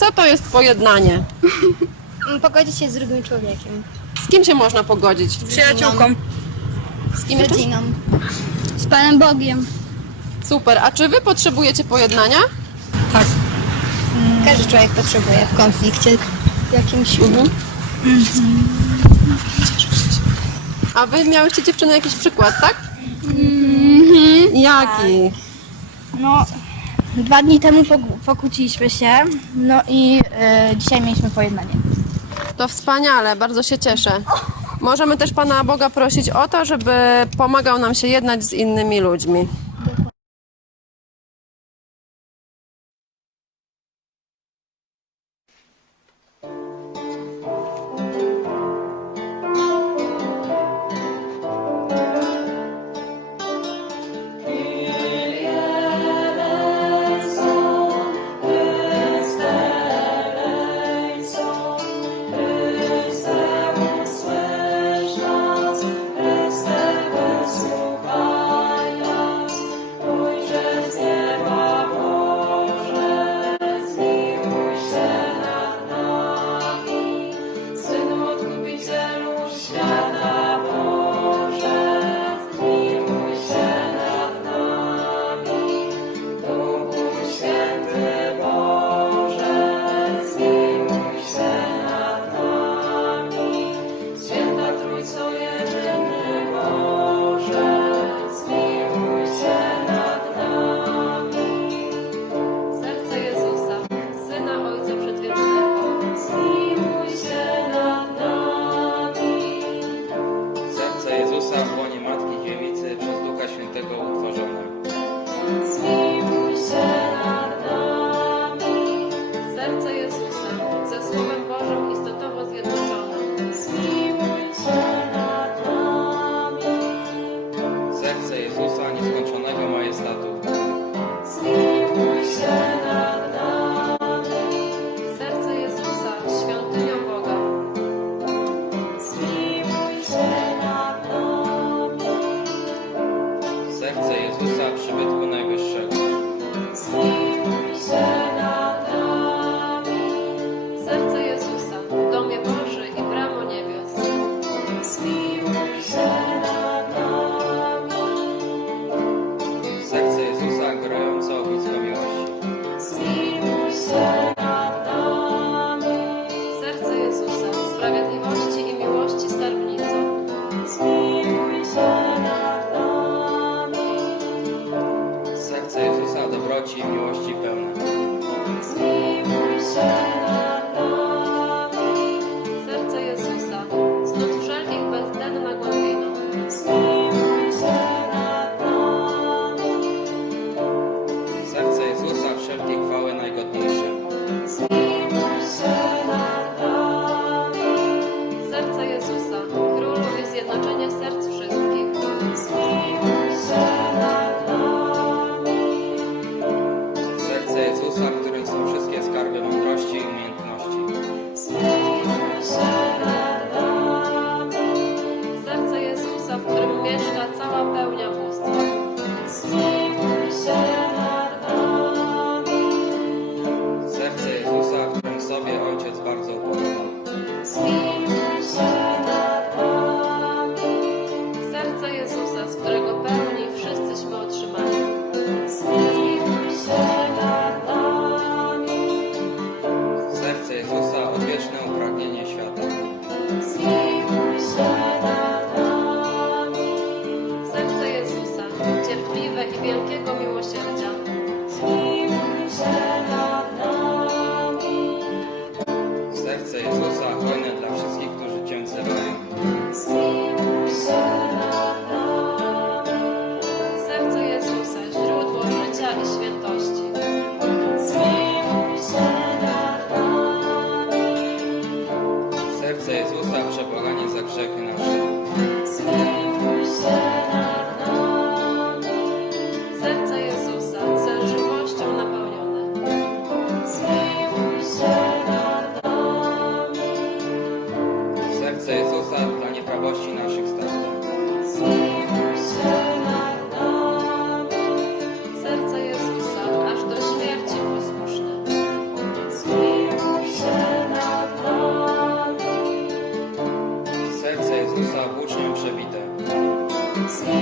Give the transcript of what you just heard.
Co to jest pojednanie? Mm, pogodzić się z drugim człowiekiem. Z kim się można pogodzić? Z przyjaciółką. Z kim Z jeszcze? Z Panem Bogiem. Super. A czy wy potrzebujecie pojednania? Tak. Mm. Każdy człowiek potrzebuje w konflikcie jakimś. Mhm. Mhm. A wy miałyście dziewczyny jakiś przykład, tak? Mhm. Jaki? Tak. No, Dwa dni temu pokłóciliśmy się, no i y, dzisiaj mieliśmy pojednanie. To wspaniale, bardzo się cieszę. Możemy też Pana Boga prosić o to, żeby pomagał nam się jednać z innymi ludźmi. nieskończonego majestatu. Zmiłuj się nad nami. Serce Jezusa, świątynią Boga. Zmiłuj się nad nami. Serce Jezusa, przybytku Najwyższego. dobroci yours, miłości pełni. i wielkiego miłosierdzia. Zmiłuj się. Christmas.